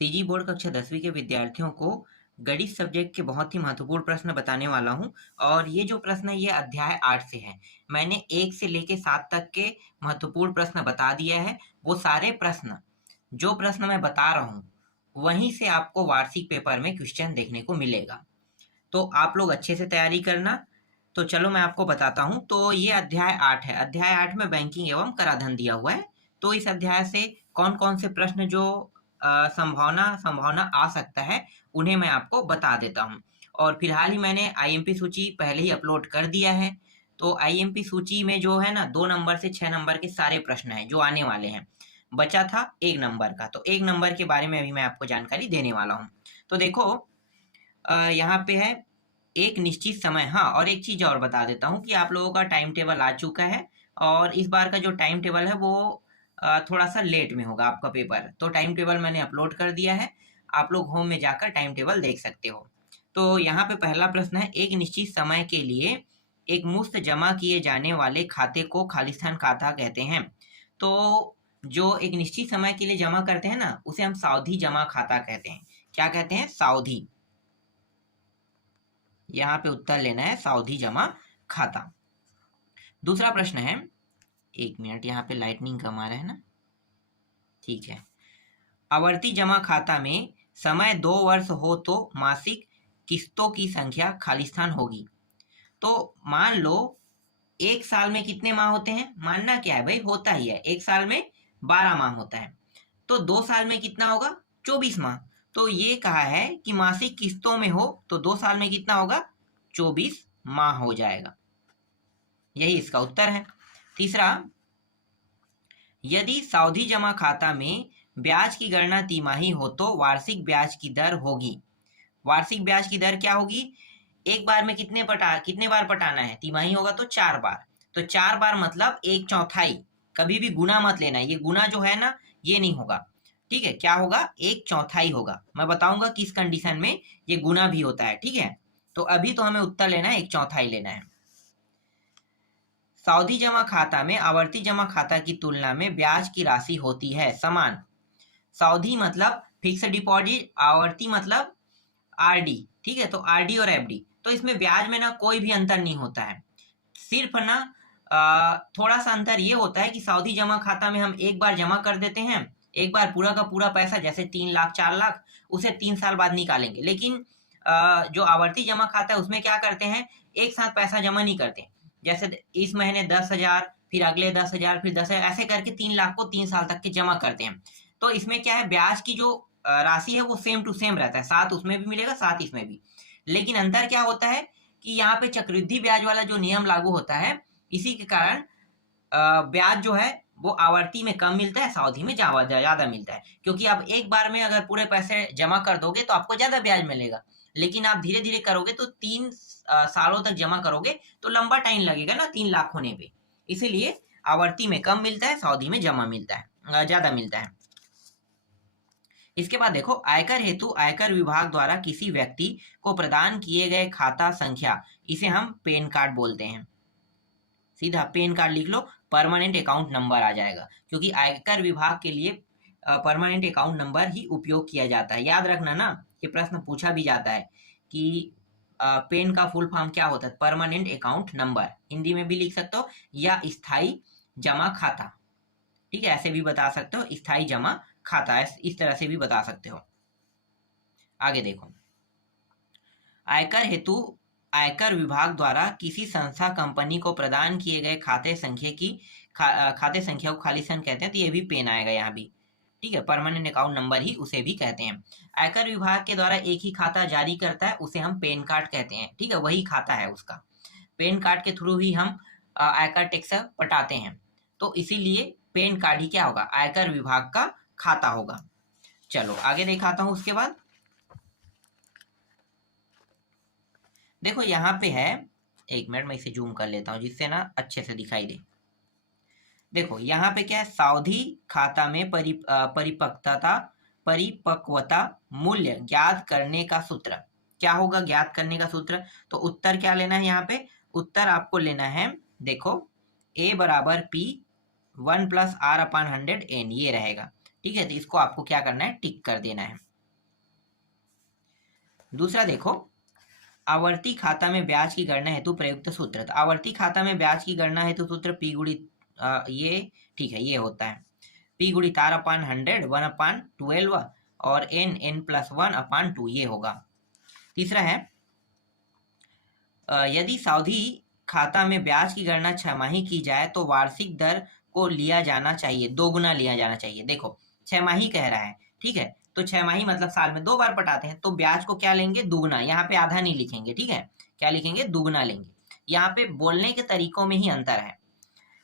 CG board कक्षा 10वीं के विद्यार्थियों को गणित सब्जेक्ट के बहुत ही महत्वपूर्ण प्रश्न बताने वाला हूँ। और ये जो प्रश्न है ये अध्याय 8 से है। मैंने 1 से लेके 7 तक के महत्वपूर्ण प्रश्न बता दिया है। वो सारे प्रश्न, जो प्रश्न मैं बता रहा हूँ, वहीं से आपको वार्षिक पेपर में क्वेश्चन देखने को मिलेगा। तो आप लोग अच्छे से तैयारी करना। तो चलो मैं आपको बताता हूँ। तो ये अध्याय 8 है। अध्याय 8 में बैंकिंग एवं कराधान दिया हुआ है। तो इस अध्याय से कौन-कौन से प्रश्न जो संभावना संभावना आ सकता है, उन्हें मैं आपको बता देता हूँ। और फिलहाल ही मैंने आईएमपी सूची पहले ही अपलोड कर दिया है। तो आईएमपी सूची में जो है ना 2 नंबर से 6 नंबर के सारे प्रश्न हैं जो आने वाले हैं। बचा था 1 नंबर का, तो 1 नंबर के बारे में अभी मैं आपको जानकारी देने वाला हूँ। तो देखो, यहाँ पे है एक निश्चित समय। हाँ, और एक चीज़ और बता देता हूँ कि आप लोगों का टाइम टेबल आ चुका है। और इस बार का जो टाइम टेबल है वो थोड़ा सा लेट में होगा आपका पेपर। तो टाइम टेबल मैंने अपलोड कर दिया है। आप लोग होम में जाकर टाइम टेबल देख सकते हो। तो यहाँ पे पहला प्रश्न है, एक निश्चित समय के लिए एक मुश्त जमा किए जाने वाले खाते को खालिस्तान खाता कहते हैं। तो जो एक निश्चित समय के लिए जमा करते हैं ना, उसे हम सावधि जमा खाता कहते हैं। क्या कहते हैं? सावधि। यहाँ पे उत्तर लेना है सावधि जमा खाता। दूसरा प्रश्न है, 1 मिनट, यहाँ पे लाइटनिंग कम आ रहा है ना, ठीक है। आवर्ती जमा खाता में समय 2 वर्ष हो तो मासिक किस्तों की संख्या खालिस्तान होगी। तो मान लो 1 साल में कितने माह होते हैं? मानना क्या है भाई, होता ही है। 1 साल में 12 माह होता है। तो 2 साल में कितना होगा? 24 माह। तो ये कहा है कि मासिक किस्तों में हो तो 2 साल में कितना होगा? 24 माह हो जाएगा। यही इसका उत्तर है। तीसरा, यदि सावधि जमा खाता में ब्याज की गणना तिमाही हो तो वार्षिक ब्याज की दर होगी। वार्षिक ब्याज की दर क्या होगी? एक बार में कितने बार पटाना है? तिमाही होगा तो 4 बार। तो 4 बार मतलब 1/4। कभी भी गुना मत लेना, ये गुना जो है ना ये नहीं होगा। ठीक है, क्या होगा? 1/4 होगा। मैं बताऊंगा किस कंडीशन में ये गुना भी होता है। ठीक है, तो अभी तो हमें उत्तर लेना है 1/4 लेना है। सावधि जमा खाता में आवर्ती जमा खाता की तुलना में ब्याज की राशि होती है समान। सावधि मतलब फिक्स डिपॉजिट, आवर्ती मतलब आरडी। ठीक है, तो आरडी और एफडी, तो इसमें ब्याज में ना कोई भी अंतर नहीं होता है। सिर्फ ना थोड़ा सा अंतर ये होता है कि सावधि जमा खाता में हम एक बार जमा कर देते हैं, एक बार पूरा का पूरा पैसा, जैसे 3 लाख 4 लाख, उसे 3 साल बाद निकालेंगे। लेकिन जो आवर्ती जमा खाता है उसमें क्या करते हैं, एक साथ पैसा जमा नहीं करते। जैसे इस महीने 10,000, फिर अगले 10,000, फिर 10,000, ऐसे करके 3 लाख को 3 साल तक के जमा करते हैं। तो इसमें क्या है, ब्याज की जो राशि है वो सेम टू सेम रहता है, साथ उसमें भी मिलेगा साथ इसमें भी। लेकिन अंतर क्या होता है कि यहाँ पे चक्रवृद्धि ब्याज वाला जो नियम लागू होता है, इसी के कारण ब्याज जो है वो आवर्ती में कम मिलता है, सावधि में ज्यादा मिलता है। क्योंकि आप एक बार में अगर पूरे पैसे जमा कर दोगे तो आपको ज्यादा ब्याज मिलेगा। लेकिन आप धीरे धीरे करोगे तो 3 सालों तक जमा करोगे तो लंबा टाइम लगेगा ना 3 लाख होने पे। इसीलिए आवर्ती में कम मिलता है, सावधि में जमा मिलता है, ज्यादा मिलता है। इसके बाद देखो, आयकर हेतु आयकर विभाग द्वारा किसी व्यक्ति को प्रदान किए गए खाता संख्या, इसे हम पैन कार्ड बोलते हैं। सीधा पैन कार्ड लिख लो, परमानेंट अकाउंट नंबर आ जाएगा। क्योंकि आयकर विभाग के लिए परमानेंट अकाउंट नंबर ही उपयोग किया जाता है। याद रखना ना, ये प्रश्न पूछा भी जाता है कि पेन का फुल फॉर्म क्या होता है? Permanent account number. हिंदी में भी लिख सकते हो, या स्थायी जमा खाता। ठीक है, ऐसे भी बता सकते हो, स्थायी जमा खाता, इस तरह से भी बता सकते हो। आगे देखो, आयकर हेतु आयकर विभाग द्वारा किसी संस्था कंपनी को प्रदान किए गए खाते संख्या को खालिस्तान कहते हैं। तो ये भी पेन आएगा यहाँ भी। ठीक है, परमानेंट अकाउंट नंबर ही उसे भी कहते हैं। आयकर विभाग के द्वारा एक ही खाता जारी करता है, उसे हम पैन कार्ड कहते हैं। ठीक है, वही खाता है उसका। पैन कार्ड के थ्रू ही हम आयकर टैक्स पटाते हैं। तो इसीलिए पैन कार्ड ही क्या होगा? आयकर विभाग का खाता होगा। चलो आगे दिखाता हूं। उसके बाद देखो यहाँ पे है, 1 मिनट मैं इसे जूम कर लेता हूँ जिससे ना अच्छे से दिखाई दे। देखो यहाँ पे क्या है, सावधि खाता में परिपक्वता मूल्य ज्ञात करने का सूत्र क्या होगा? ज्ञात करने का सूत्र, तो उत्तर क्या लेना है यहाँ पे? उत्तर आपको लेना है, देखो, A बराबर P 1 + R/100 N, ये रहेगा। ठीक है, तो इसको आपको क्या करना है? टिक कर देना है। दूसरा देखो, आवर्ती खाता में ब्याज की गणना हेतु प्रयुक्त सूत्र। तो आवर्ती खाता में ब्याज की गणना हेतु सूत्र P गुणित ये ठीक है, ये होता है P गुणित R अपान 100 1/12 और n प्लस 1/2 ये होगा। तीसरा है, यदि सावधि खाता में ब्याज की गणना छमाही की जाए तो वार्षिक दर को लिया जाना चाहिए, दोगुना लिया जाना चाहिए। देखो छमाही कह रहा है, ठीक है, तो छमाही मतलब साल में 2 बार पटाते हैं, तो ब्याज को क्या लेंगे, दुगना। यहाँ पे आधा नहीं लिखेंगे, ठीक है, क्या लिखेंगे, दुगना लेंगे। यहाँ पे बोलने के तरीकों में ही अंतर है।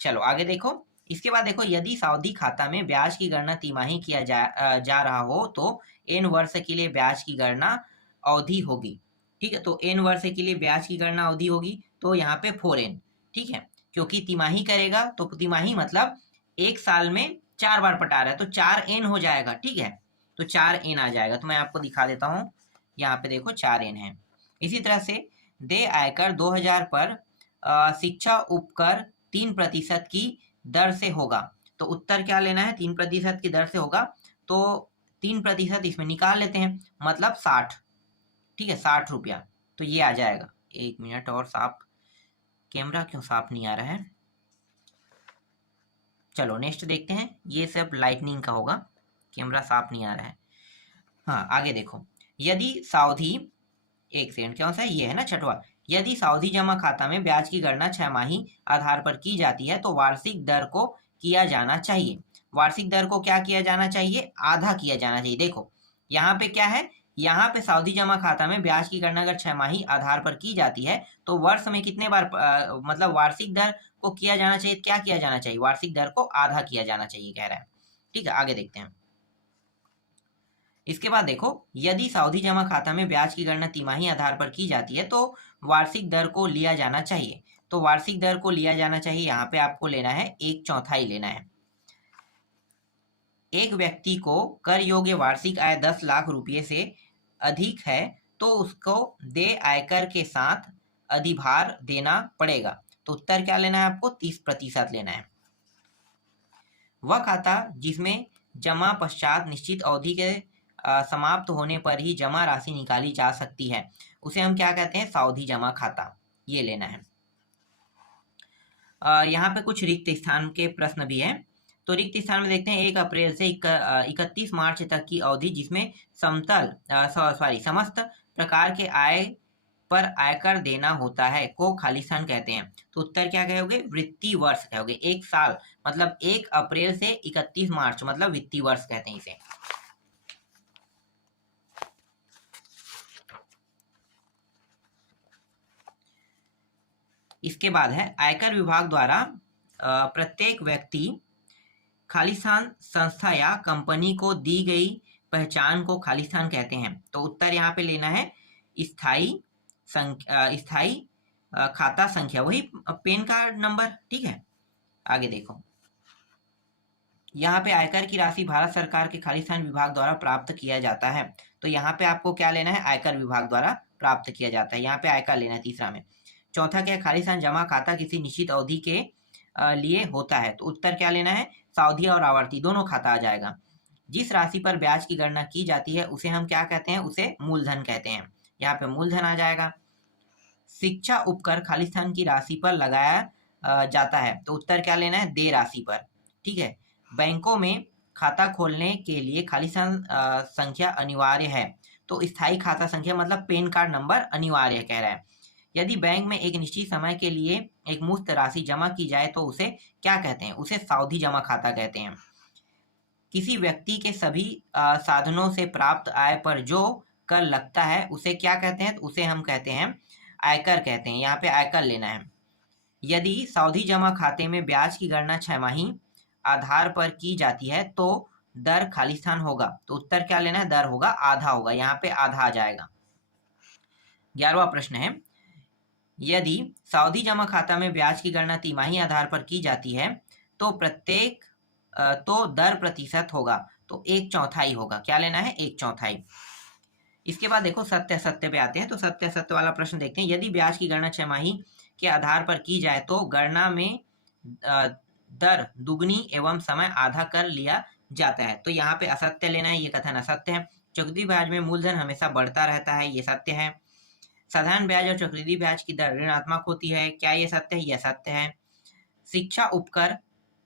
चलो आगे देखो। इसके बाद देखो, यदि सावधि खाता में ब्याज की गणना तिमाही किया जा रहा हो तो n वर्ष के लिए ब्याज की गणना अवधि होगी। ठीक है, तो n वर्ष के लिए ब्याज की गणना अवधि होगी, तो यहाँ पे 4n, ठीक है, क्योंकि तिमाही करेगा तो तिमाही मतलब एक साल में 4 बार पटा रहा है, तो 4n हो जाएगा, ठीक है, तो 4n आ जाएगा। तो मैं आपको दिखा देता हूँ, यहाँ पे देखो 4n है। इसी तरह से देय आयकर 2000 पर शिक्षा उपकर 3% की दर से होगा। तो उत्तर क्या लेना है, 3% की दर से होगा, तो 3% इसमें निकाल लेते हैं, मतलब 60, ठीक है, 60 रुपया, तो ये आ जाएगा। 1 मिनट और, साफ कैमरा क्यों साफ नहीं आ रहा है। चलो नेक्स्ट देखते हैं, ये सब लाइटनिंग का होगा, कैमरा साफ नहीं आ रहा है। हाँ आगे देखो, यदि सावधि, एक सेकंड, कौन सा ये है ना, छठवां, यदि सावधि जमा खाता में ब्याज की गणना छमाही आधार पर की जाती है तो वार्षिक दर को किया जाना चाहिए। वार्षिक दर को क्या किया जाना चाहिए, आधा किया जाना चाहिए। देखो यहाँ पे क्या है, यहाँ पे सावधि जमा खाता में ब्याज की गणना अगर छमाही आधार पर की जाती है तो वर्ष में कितने बार मतलब वार्षिक दर को किया जाना चाहिए, क्या किया जाना चाहिए, वार्षिक दर को आधा किया जाना चाहिए कह रहा है। ठीक है, आगे देखते हैं। इसके बाद देखो, यदि सावधि जमा खाता में ब्याज की गणना तिमाही आधार पर की जाती है तो वार्षिक दर को लिया जाना चाहिए। तो वार्षिक दर को लिया जाना चाहिए, यहाँ पे आपको लेना है 1/4 लेना है। एक व्यक्ति को कर योग्य वार्षिक आय 10 लाख रुपये से अधिक है तो उसको देय आयकर के साथ अधिभार देना पड़ेगा। तो उत्तर क्या लेना है आपको, 30% लेना है। वह खाता जिसमें जमा पश्चात निश्चित अवधि के समाप्त होने पर ही जमा राशि निकाली जा सकती है, उसे हम क्या कहते हैं, सावधि जमा खाता, ये लेना है। यहाँ पे कुछ रिक्त स्थान के प्रश्न भी हैं, तो रिक्त स्थान में देखते हैं 1 अप्रैल से 31 मार्च तक की अवधि जिसमें समस्त प्रकार के आय पर आयकर देना होता है को खालिस्तान कहते हैं। तो उत्तर क्या कहोगे, वित्तीय वर्ष कहोगे। एक साल मतलब 1 अप्रैल से 31 मार्च मतलब वित्तीय वर्ष कहते हैं इसे। इसके बाद है, आयकर विभाग द्वारा प्रत्येक व्यक्ति, खालिस्तान संस्था या कंपनी को दी गई पहचान को खालिस्तान कहते हैं। तो उत्तर यहाँ पे लेना है स्थायी खाता संख्या, वही पैन कार्ड नंबर, ठीक है। आगे देखो, यहाँ पे आयकर की राशि भारत सरकार के खालिस्तान विभाग द्वारा प्राप्त किया जाता है। तो यहाँ पे आपको क्या लेना है, आयकर विभाग द्वारा प्राप्त किया जाता है, यहाँ पे आयकर लेना है तीसरा में। चौथा क्या है, खालिस्तान जमा खाता किसी निश्चित अवधि के लिए होता है। तो उत्तर क्या लेना है, सावधि और आवर्ती दोनों खाता आ जाएगा। जिस राशि पर ब्याज की गणना की जाती है उसे हम क्या कहते हैं, उसे मूलधन कहते हैं, यहाँ पे मूलधन आ जाएगा। शिक्षा उपकर खालिस्तान की राशि पर लगाया जाता है। तो उत्तर क्या लेना है, देय राशि पर, ठीक है। बैंकों में खाता खोलने के लिए खालिस्तान संख्या अनिवार्य है। तो स्थायी खाता संख्या मतलब पैन कार्ड नंबर अनिवार्य कह रहा है। यदि बैंक में एक निश्चित समय के लिए एक मुफ्त राशि जमा की जाए तो उसे क्या कहते हैं, उसे सावधि जमा खाता कहते हैं। किसी व्यक्ति के सभी साधनों से प्राप्त आय पर जो कर लगता है उसे क्या कहते हैं, उसे हम कहते हैं आयकर कहते हैं, यहाँ पे आयकर लेना है। यदि सावधि जमा खाते में ब्याज की गणना छमाही आधार पर की जाती है तो दर खालिस्तान होगा। तो उत्तर क्या लेना है, दर होगा आधा होगा, यहाँ पे आधा आ जाएगा। 11वां प्रश्न है, यदि सावधि जमा खाता में ब्याज की गणना तिमाही आधार पर की जाती है तो तो दर प्रतिशत होगा, तो 1/4 होगा। क्या लेना है, 1/4। इसके बाद देखो सत्य असत्य पे आते हैं, तो सत्य असत्य वाला प्रश्न देखते हैं। यदि ब्याज की गणना छमाही के आधार पर की जाए तो गणना में दर दुगनी एवं समय आधा कर लिया जाता है। तो यहाँ पे असत्य लेना है, ये कथन असत्य है। चक्रवृद्धि ब्याज में मूलधन हमेशा बढ़ता रहता है, ये सत्य है। साधारण ब्याज और चक्रवृद्धि ब्याज की दर ऋणात्मक होती है, क्या ये सत्य है? यह सत्य है। शिक्षा उपकर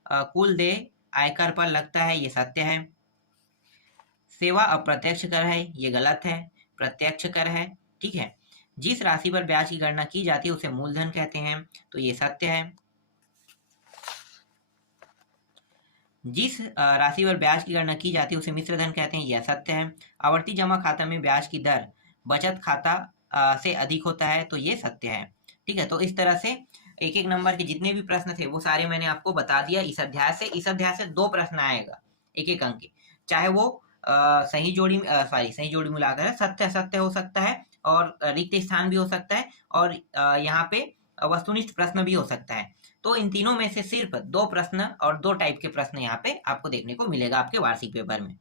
कुल देय आयकर पर लगता है, ये सत्य है। सेवा अप्रत्यक्ष कर है, ये गलत है, प्रत्यक्ष कर है। ठीक है। जिस राशि पर ब्याज की गणना की जाती है उसे मूलधन कहते हैं, तो ये सत्य है। जिस राशि पर ब्याज की गणना की जाती है उसे मिश्र धन कहते हैं, यह सत्य है। आवर्ती जमा खाता में ब्याज की दर बचत खाता से अधिक होता है, तो ये सत्य है। ठीक है। तो इस तरह से एक एक नंबर के जितने भी प्रश्न थे वो सारे मैंने आपको बता दिया। इस अध्याय से 2 प्रश्न आएगा एक एक अंक के, चाहे वो सही जोड़ी मिलाकर है, सत्य असत्य हो सकता है और रिक्त स्थान भी हो सकता है और यहाँ पे वस्तुनिष्ठ प्रश्न भी हो सकता है। तो इन तीनों में से सिर्फ 2 प्रश्न और 2 टाइप के प्रश्न यहाँ पे आपको देखने को मिलेगा आपके वार्षिक पेपर में।